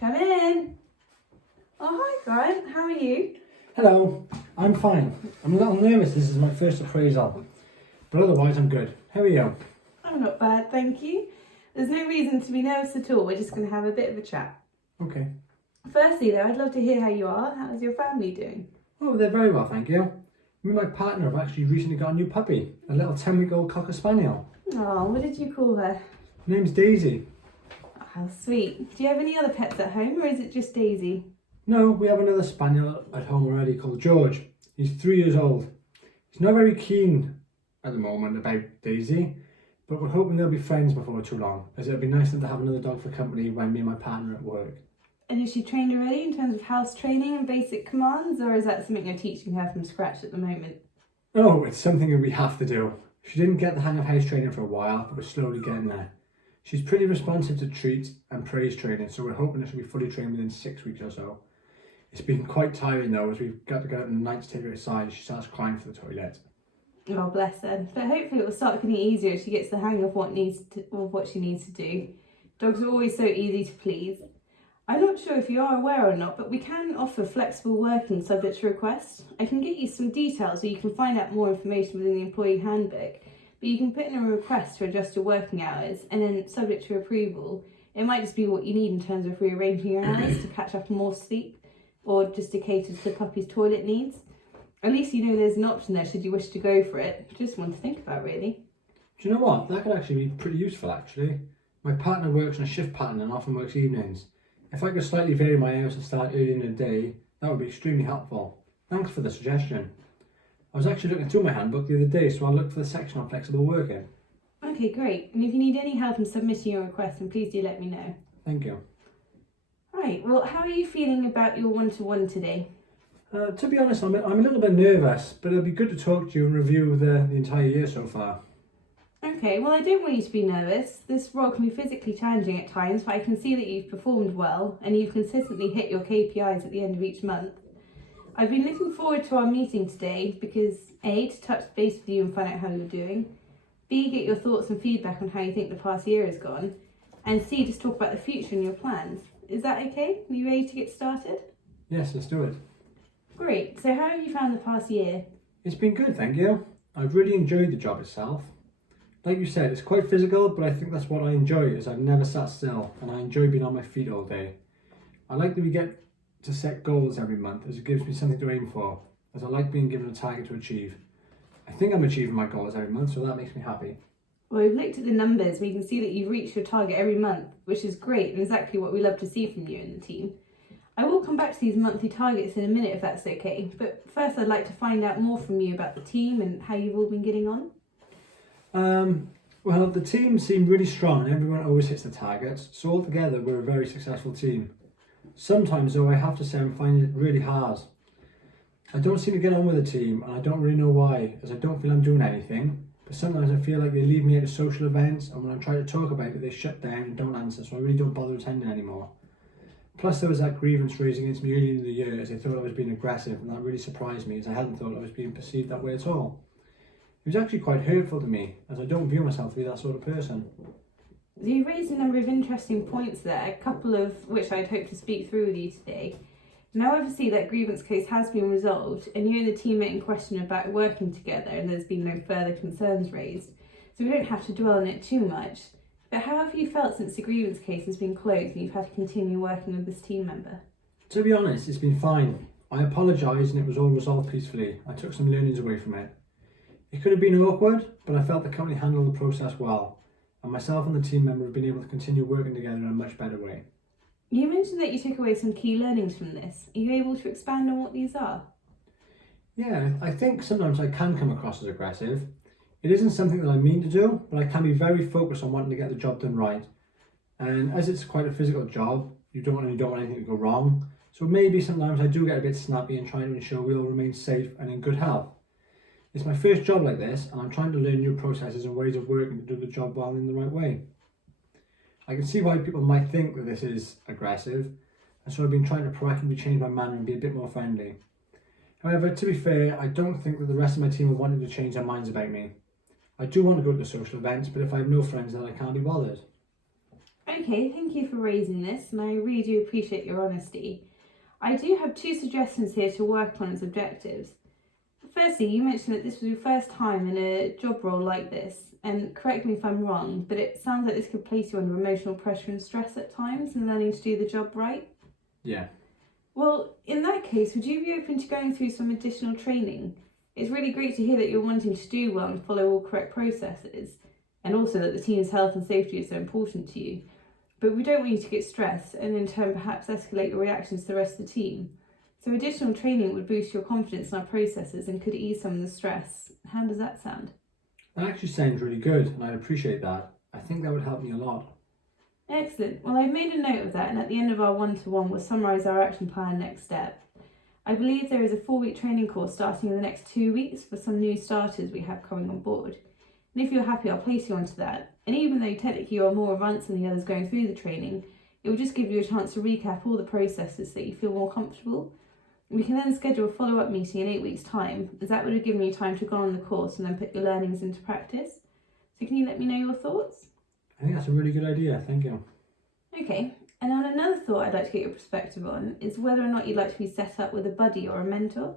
Come in. Oh, hi, Grant. How are you? Hello, I'm fine. I'm a little nervous, this is my first appraisal, but otherwise I'm good. How are you? I'm not bad, thank you. There's no reason to be nervous at all. We're just going to have a bit of a chat. Okay. Firstly, though, I'd love to hear how you are. How's your family doing? Oh, they're very well, thank you. Me and my partner have actually recently got a new puppy, a little 10-week-old Cocker Spaniel. Oh, what did you call her? Her name's Daisy. Oh, how sweet. Do you have any other pets at home, or is it just Daisy? No, we have another Spaniel at home already called George. He's 3 years old. He's not very keen at the moment about Daisy, but we're hoping they'll be friends before too long, as it'll be nice to have another dog for company when me and my partner are at work. And is she trained already in terms of house training and basic commands, or is that something you're teaching her from scratch at the moment? Oh, it's something that we have to do. She didn't get the hang of house training for a while, but we're slowly getting there. She's pretty responsive to treats and praise training, so we're hoping that she'll be fully trained within 6 weeks or so. It's been quite tiring though, as we've got to go out in the night to take her outside and she starts crying for the toilet. Oh, bless her. But hopefully it will start getting easier as she gets the hang of what she needs to do. Dogs are always so easy to please. I'm not sure if you are aware or not, but we can offer flexible working subject to request. I can get you some details so you can find out more information within the employee handbook, but you can put in a request to adjust your working hours, and then subject to approval, it might just be what you need in terms of rearranging your hours to catch up on more sleep, or just to cater to the puppy's toilet needs. At least you know there's an option there should you wish to go for it. Just one to think about, really. Do you know what? That could actually be pretty useful actually. My partner works on a shift pattern and often works evenings. If I could slightly vary my hours to start early in the day, that would be extremely helpful. Thanks for the suggestion. I was actually looking through my handbook the other day, so I'll look for the section on flexible working. Okay, great. And if you need any help in submitting your request, then please do let me know. Thank you. Right, well, how are you feeling about your one-to-one today? To be honest, I'm a little bit nervous, but it'll be good to talk to you and review the entire year so far. Okay, well, I don't want you to be nervous. This role can be physically challenging at times, but I can see that you've performed well and you've consistently hit your KPIs at the end of each month. I've been looking forward to our meeting today because A, to touch base with you and find out how you're doing, B, get your thoughts and feedback on how you think the past year has gone, and C, just talk about the future and your plans. Is that okay? Are you ready to get started? Yes, let's do it. Great. So how have you found the past year? It's been good, thank you. I've really enjoyed the job itself. Like you said, it's quite physical, but I think that's what I enjoy, as I've never sat still, and I enjoy being on my feet all day. I like that we get to set goals every month, as it gives me something to aim for, as I like being given a target to achieve. I think I'm achieving my goals every month, so that makes me happy. Well, we've looked at the numbers. We can see that you've reached your target every month, which is great and exactly what we love to see from you and the team. I will come back to these monthly targets in a minute if that's okay, but first I'd like to find out more from you about the team and how you've all been getting on. Well, the team seem really strong and everyone always hits the targets, so altogether we're a very successful team. Sometimes though, I have to say I'm finding it really hard. I don't seem to get on with the team and I don't really know why, as I don't feel I'm doing anything, but sometimes I feel like they leave me at social events, and when I try to talk about it they shut down and don't answer, so I really don't bother attending anymore. Plus there was that grievance raised against me earlier in the year, as they thought I was being aggressive, and that really surprised me, as I hadn't thought I was being perceived that way at all. It was actually quite hurtful to me, as I don't view myself to be that sort of person. So you raised a number of interesting points there, a couple of which I'd hope to speak through with you today. Now obviously that grievance case has been resolved and you and the team are in question about working together and there's been no further concerns raised, so we don't have to dwell on it too much. But how have you felt since the grievance case has been closed and you've had to continue working with this team member? To be honest, it's been fine. I apologised and it was all resolved peacefully. I took some learnings away from it. It could have been awkward, but I felt the company handled the process well, and myself and the team member have been able to continue working together in a much better way. You mentioned that you took away some key learnings from this. Are you able to expand on what these are? Yeah, I think sometimes I can come across as aggressive. It isn't something that I mean to do, but I can be very focused on wanting to get the job done right. And as it's quite a physical job, you don't want anything to go wrong. So maybe sometimes I do get a bit snappy and trying to ensure we all remain safe and in good health. It's my first job like this, and I'm trying to learn new processes and ways of working to do the job well in the right way. I can see why people might think that this is aggressive, and so I've been trying to proactively change my manner and be a bit more friendly. However, to be fair, I don't think that the rest of my team are wanting to change their minds about me. I do want to go to the social events, but if I have no friends then I can't be bothered. Okay, thank you for raising this, and I really do appreciate your honesty. I do have 2 suggestions here to work on as objectives. Firstly, you mentioned that this was your first time in a job role like this, and correct me if I'm wrong, but it sounds like this could place you under emotional pressure and stress at times in learning to do the job right. Yeah. Well, in that case, would you be open to going through some additional training? It's really great to hear that you're wanting to do well and follow all correct processes, and also that the team's health and safety is so important to you. But we don't want you to get stressed and in turn perhaps escalate your reactions to the rest of the team. So additional training would boost your confidence in our processes and could ease some of the stress. How does that sound? That actually sounds really good, and I'd appreciate that. I think that would help me a lot. Excellent. Well, I've made a note of that, and at the end of our one-to-one, we'll summarise our action plan next step. I believe there is a 4-week training course starting in the next 2 weeks for some new starters we have coming on board. And if you're happy, I'll place you onto that. And even though technically you're more advanced than the others going through the training, it will just give you a chance to recap all the processes so that you feel more comfortable. We can then schedule a follow-up meeting in 8 weeks' time, as that would have given you time to go on the course and then put your learnings into practice. So can you let me know your thoughts? I think that's a really good idea, thank you. Okay, and on another thought I'd like to get your perspective on is whether or not you'd like to be set up with a buddy or a mentor.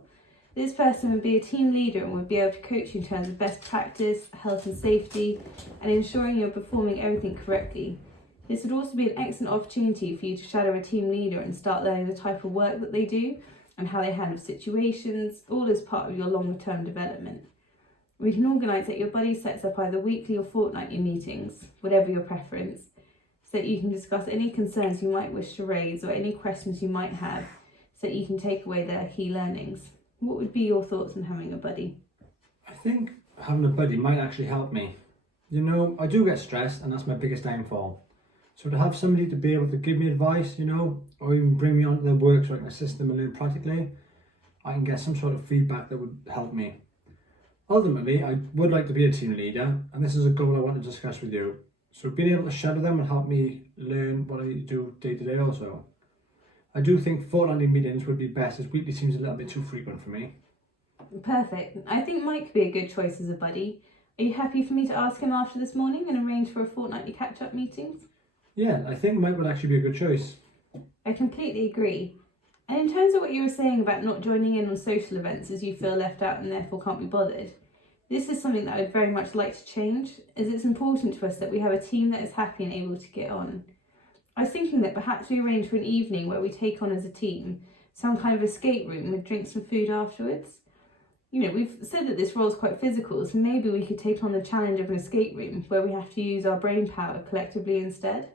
This person would be a team leader and would be able to coach you in terms of best practice, health and safety, and ensuring you're performing everything correctly. This would also be an excellent opportunity for you to shadow a team leader and start learning the type of work that they do and how they handle situations, all as part of your longer term development. We can organise that your buddy sets up either weekly or fortnightly meetings, whatever your preference, so that you can discuss any concerns you might wish to raise or any questions you might have, so that you can take away their key learnings. What would be your thoughts on having a buddy? I think having a buddy might actually help me. You know, I do get stressed, and that's my biggest downfall. So to have somebody to be able to give me advice, you know, or even bring me onto their work so I can assist them and learn practically, I can get some sort of feedback that would help me. Ultimately, I would like to be a team leader, and this is a goal I want to discuss with you. So being able to shadow them will help me learn what I do day to day also. I do think fortnightly meetings would be best, as weekly seems a little bit too frequent for me. Perfect. I think Mike could be a good choice as a buddy. Are you happy for me to ask him after this morning and arrange for a fortnightly catch-up meetings? Yeah, I think Mike would actually be a good choice. I completely agree. And in terms of what you were saying about not joining in on social events as you feel left out and therefore can't be bothered, this is something that I'd very much like to change, as it's important to us that we have a team that is happy and able to get on. I was thinking that perhaps we arrange for an evening where we take on as a team some kind of escape room with drinks and food afterwards. You know, we've said that this role is quite physical, so maybe we could take on the challenge of an escape room where we have to use our brain power collectively instead.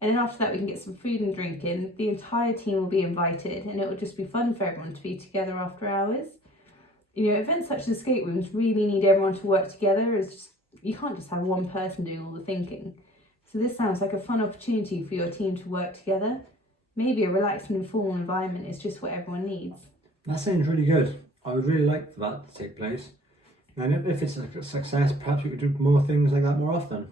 And then after that we can get some food and drink in, the entire team will be invited, and it will just be fun for everyone to be together after hours. You know, events such as escape rooms really need everyone to work together, as you can't just have one person doing all the thinking. So this sounds like a fun opportunity for your team to work together. Maybe a relaxed and informal environment is just what everyone needs. That sounds really good. I would really like for that to take place. And if it's a success, perhaps we could do more things like that more often.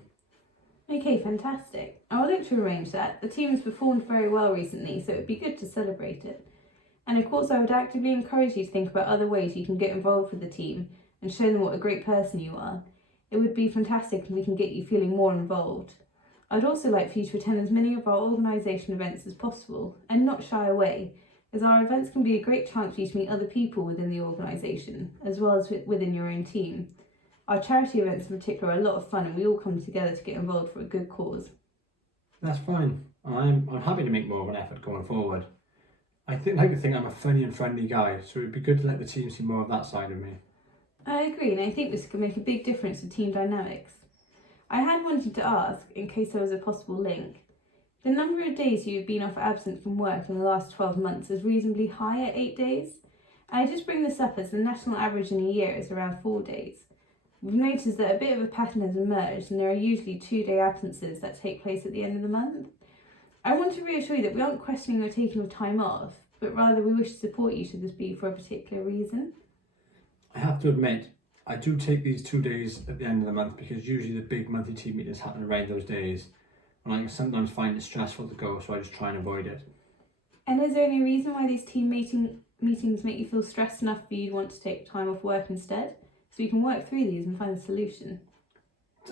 Okay, fantastic. I will look to arrange that. The team has performed very well recently, so it would be good to celebrate it. And of course, I would actively encourage you to think about other ways you can get involved with the team and show them what a great person you are. It would be fantastic if we can get you feeling more involved. I'd also like for you to attend as many of our organisation events as possible and not shy away, as our events can be a great chance for you to meet other people within the organisation, as well as within your own team. Our charity events in particular are a lot of fun, and we all come together to get involved for a good cause. That's fine. I'm happy to make more of an effort going forward. I like to think I'm a funny and friendly guy, so it'd be good to let the team see more of that side of me. I agree, and I think this could make a big difference to team dynamics. I had wanted to ask, in case there was a possible link, the number of days you've been off absent from work in the last 12 months is reasonably high at 8 days. And I just bring this up as the national average in a year is around 4 days. We've noticed that a bit of a pattern has emerged, and there are usually 2-day absences that take place at the end of the month. I want to reassure you that we aren't questioning your taking of time off, but rather we wish to support you should this be for a particular reason. I have to admit, I do take these 2 days at the end of the month because usually the big monthly team meetings happen around those days, and I can sometimes find it stressful to go, so I just try and avoid it. And is there any reason why these team meetings make you feel stressed enough for you to want to take time off work instead? So you can work through these and find a solution.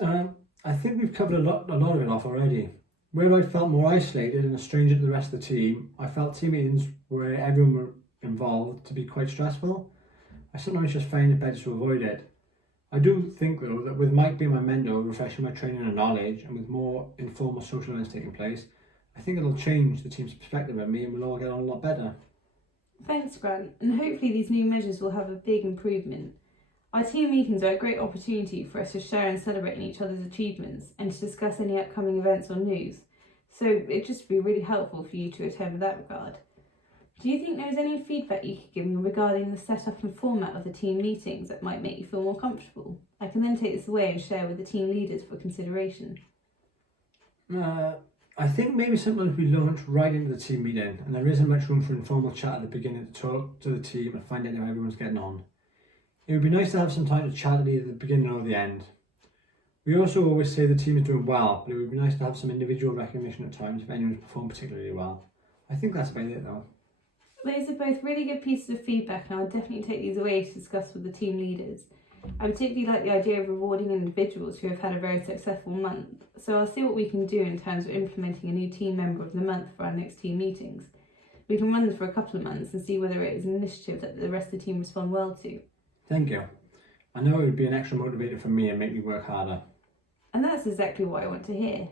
I think we've covered a lot of it off already. Where I felt more isolated and a stranger to the rest of the team, I felt team meetings where everyone were involved to be quite stressful. I sometimes just find it better to avoid it. I do think though that with Mike being my mentor, refreshing my training and knowledge, and with more informal social events taking place, I think it'll change the team's perspective of me and we'll all get on a lot better. Thanks, Grant, and hopefully these new measures will have a big improvement. Our team meetings are a great opportunity for us to share and celebrate in each other's achievements and to discuss any upcoming events or news, so it'd just be really helpful for you to attend with that regard. Do you think there's any feedback you could give me regarding the setup and format of the team meetings that might make you feel more comfortable? I can then take this away and share with the team leaders for consideration. I think maybe sometimes we launch right into the team meeting and there isn't much room for informal chat at the beginning to talk to the team and find out how everyone's getting on. It would be nice to have some time to chat at either the beginning or the end. We also always say the team is doing well, but it would be nice to have some individual recognition at times if anyone's performed particularly well. I think that's about it though. Those are both really good pieces of feedback, and I would definitely take these away to discuss with the team leaders. I particularly like the idea of rewarding individuals who have had a very successful month, so I'll see what we can do in terms of implementing a new team member of the month for our next team meetings. We can run them for a couple of months and see whether it is an initiative that the rest of the team respond well to. Thank you. I know it would be an extra motivator for me and make me work harder. And that's exactly what I want to hear.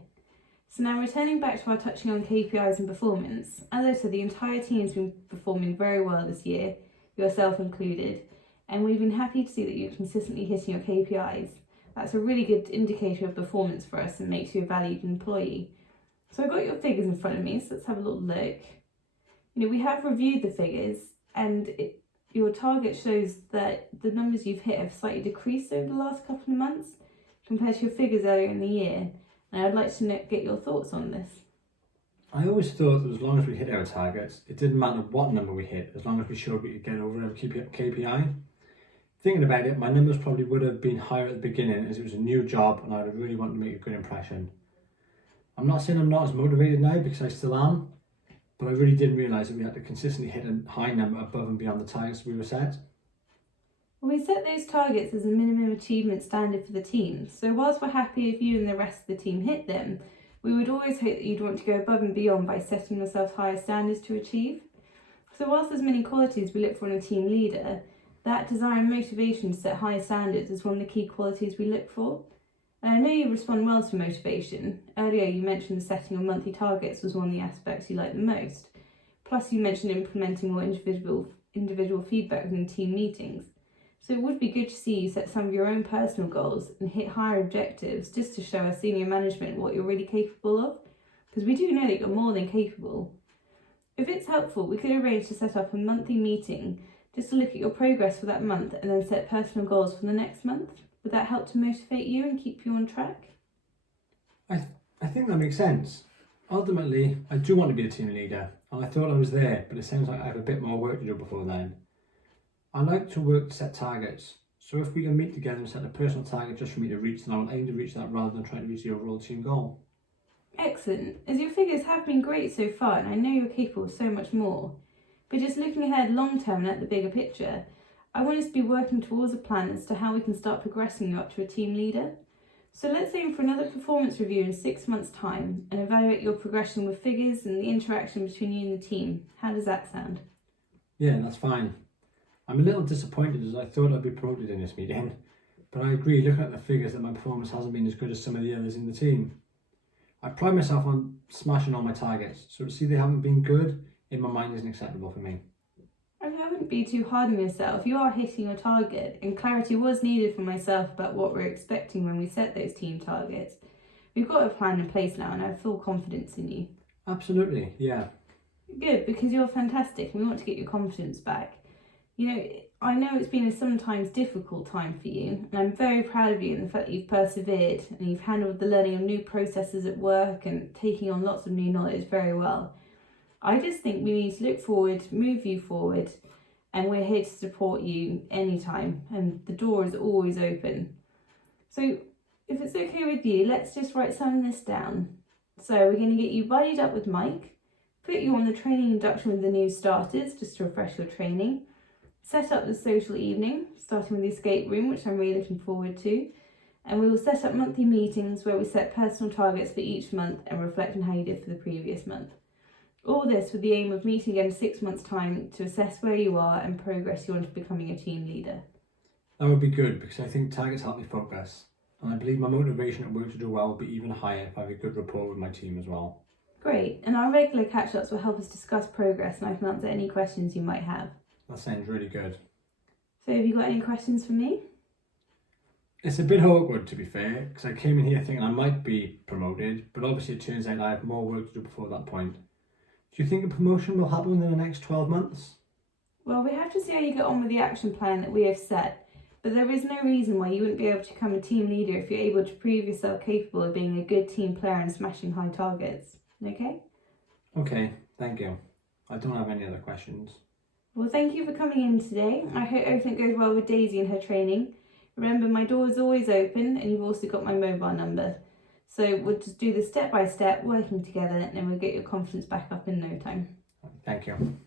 So now returning back to our touching on KPIs and performance, as I said, the entire team has been performing very well this year, yourself included, and we've been happy to see that you're consistently hitting your KPIs. That's a really good indicator of performance for us and makes you a valued employee. So I've got your figures in front of me, so let's have a little look. We have reviewed the figures, and your target shows that the numbers you've hit have slightly decreased over the last couple of months compared to your figures earlier in the year. And I'd like to get your thoughts on this. I always thought that as long as we hit our targets, it didn't matter what number we hit, as long as we showed we could get over our KPI. Thinking about it, my numbers probably would have been higher at the beginning as it was a new job and I would really want to make a good impression. I'm not saying I'm not as motivated now because I still am, but I really didn't realise that we had to consistently hit a high number above and beyond the targets we were set. Well, we set those targets as a minimum achievement standard for the team, so whilst we're happy if you and the rest of the team hit them, we would always hope that you'd want to go above and beyond by setting yourself higher standards to achieve. So whilst there's many qualities we look for in a team leader, that desire and motivation to set higher standards is one of the key qualities we look for. And I know you respond well to motivation. Earlier you mentioned the setting of monthly targets was one of the aspects you like the most. Plus you mentioned implementing more individual feedback within team meetings. So it would be good to see you set some of your own personal goals and hit higher objectives just to show our senior management what you're really capable of, because we do know that you're more than capable. If it's helpful, we could arrange to set up a monthly meeting just to look at your progress for that month and then set personal goals for the next month. Would that help to motivate you and keep you on track? I think that makes sense. Ultimately, I do want to be a team leader, and I thought I was there, but it sounds like I have a bit more work to do before then. I like to work to set targets, so if we can meet together and set a personal target just for me to reach, then I will aim to reach that rather than trying to reach the overall team goal. Excellent, as your figures have been great so far and I know you're capable of so much more. But just looking ahead long term and at the bigger picture, I want us to be working towards a plan as to how we can start progressing you up to a team leader. So let's aim for another performance review in 6 months' time and evaluate your progression with figures and the interaction between you and the team. How does that sound? Yeah, that's fine. I'm a little disappointed as I thought I'd be promoted in this meeting, but I agree looking at the figures that my performance hasn't been as good as some of the others in the team. I pride myself on smashing all my targets, so to see they haven't been good, in my mind isn't acceptable for me. I wouldn't be too hard on yourself. You are hitting your target, and clarity was needed for myself about what we're expecting when we set those team targets. We've got a plan in place now and I have full confidence in you. Absolutely, yeah. Good, because you're fantastic and we want to get your confidence back. I know it's been a sometimes difficult time for you, and I'm very proud of you in the fact that you've persevered and you've handled the learning of new processes at work and taking on lots of new knowledge very well. I just think we need to look forward, move you forward, and we're here to support you anytime, and the door is always open. So if it's okay with you, let's just write some of this down. So we're going to get you buddied up with Mike, put you on the training induction with the new starters just to refresh your training, set up the social evening, starting with the escape room, which I'm really looking forward to, And we will set up monthly meetings where we set personal targets for each month and reflect on how you did for the previous month. All this with the aim of meeting again in 6 months' time to assess where you are and progress you on to becoming a team leader. That would be good because I think targets help me focus. And I believe my motivation at work to do well will be even higher if I have a good rapport with my team as well. Great, and our regular catch-ups will help us discuss progress and I can answer any questions you might have. That sounds really good. So have you got any questions for me? It's a bit awkward to be fair, because I came in here thinking I might be promoted, but obviously it turns out I have more work to do before that point. Do you think a promotion will happen within the next 12 months? Well, we have to see how you get on with the action plan that we have set, but there is no reason why you wouldn't be able to become a team leader if you're able to prove yourself capable of being a good team player and smashing high targets. Okay? Okay, thank you. I don't have any other questions. Well, thank you for coming in today. I hope everything goes well with Daisy and her training. Remember, my door is always open and you've also got my mobile number. So we'll just do this step by step, working together, and then we'll get your confidence back up in no time. Thank you.